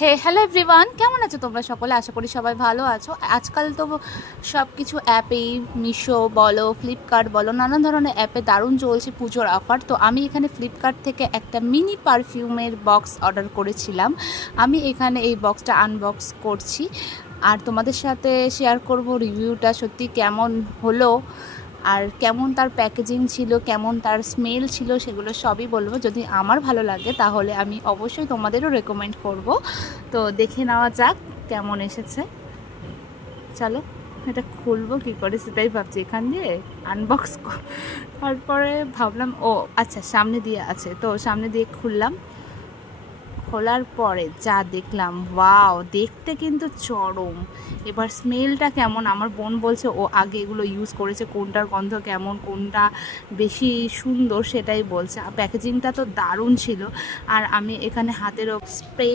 Hello everyone, কেমন আছো তোমরা সকলে? আশা করি সবাই ভালো আছো। আজকাল তো সব কিছু অ্যাপেই, মিশো বলো, ফ্লিপকার্ট বলো, নানা ধরনের অ্যাপে দারুণ চলছে পুজোর অফার। তো আমি এখানে ফ্লিপকার্ট থেকে একটা মিনি পারফিউমের বক্স অর্ডার করেছিলাম। আমি এখানে এই বক্সটা আনবক্স করছি আর তোমাদের সাথে শেয়ার করব রিভিউটা সত্যি কেমন হলো, আর কেমন তার প্যাকেজিং ছিল, কেমন তার স্মেল ছিল, সেগুলো সবই বলবো। যদি আমার ভালো লাগে তাহলে আমি অবশ্যই তোমাদেরও রেকমেন্ড করব। তো দেখে নেওয়া যাক কেমন এসেছে। চলো, এটা খুলবো কী করে সেটাই ভাবছি, এখান দিয়ে আনবক্স। তারপরে ভাবলাম ও আচ্ছা সামনে দিয়ে আছে, তো সামনে দিয়ে খুললাম। খোলার পরে যা দেখলাম, ওয়াও, দেখতে কিন্তু চরম। এবার স্মেলটা কেমন, আমার বোন বলছে ও আগে এগুলো ইউজ করেছে, কোনটার গন্ধ কেমন, কোনটা বেশি সুন্দর সেটাই বলছে। প্যাকেজিংটা তো দারুণ ছিল। আর আমি এখানে হাতেরও স্প্রে